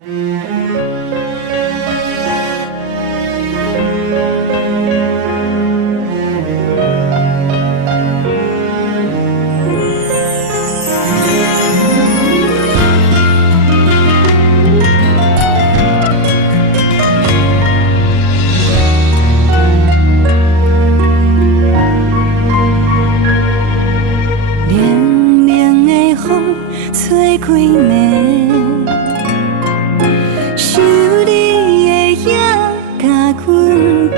凉凉的风吹开暝，想你的影甲阮陪。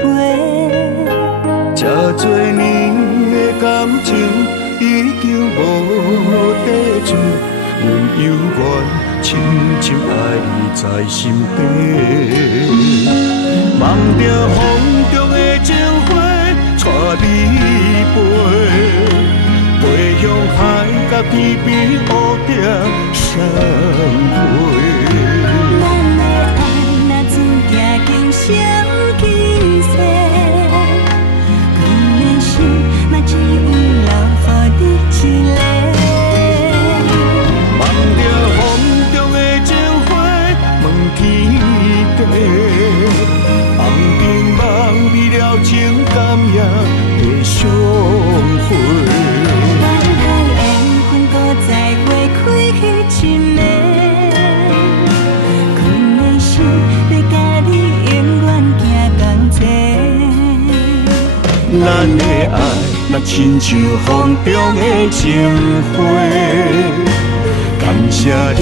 这多年的感情已经无底存，阮犹原深深爱你在心底。梦着风中的情花带你飞。飞向海角天边，乌蝶相陪。咱的爱若注定今生今世，阮的心嘛只有留予你一个。梦着风中的情花，问天地。红尘梦美了情感也会相会。再花开一暝，阮的心要甲你永远行同齐。咱的爱若亲像风中的情花，感谢你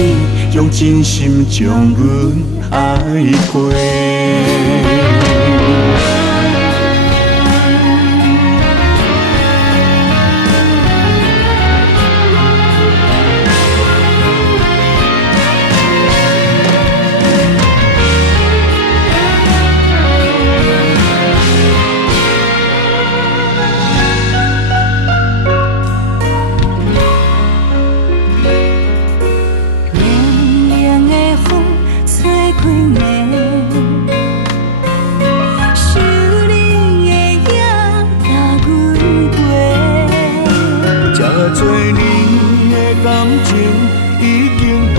用真心将阮爱过。多年的感情已经无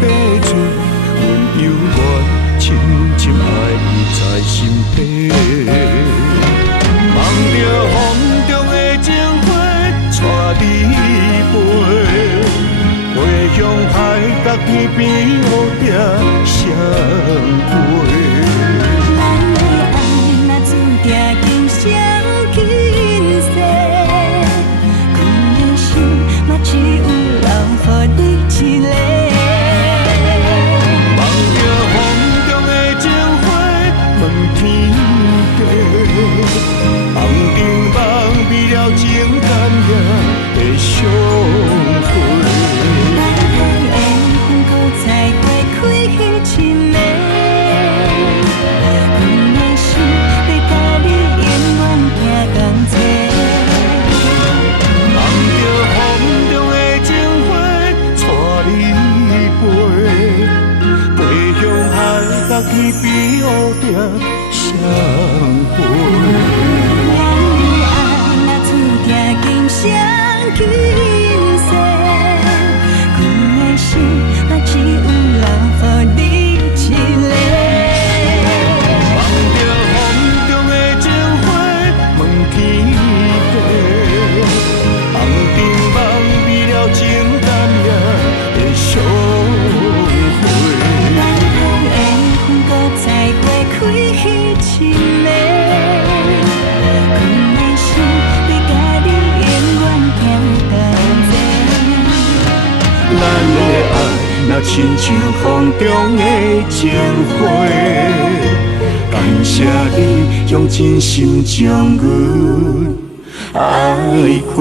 底存，阮犹原深深爱你在心底。梦着风中的情花带你飞，飞向海角天边，乌蝶相陪。咱的爱若注定今生今世。只有留予你一个。梦着风中的情花，问天地。红尘梦美了情感也会相会。咱的缘搁再花开一暝，阮的心要甲你永远行同齐。天边乌蝶相陪。咱的爱若注定今生今世，阮的心嘛只有留予你一个。梦着风中的情花，问天地。红尘梦美了情感也会相会。再花开一暝，阮的心要甲你永远行同齐。咱的爱若亲像风中的情花，感谢你用真心将阮爱过。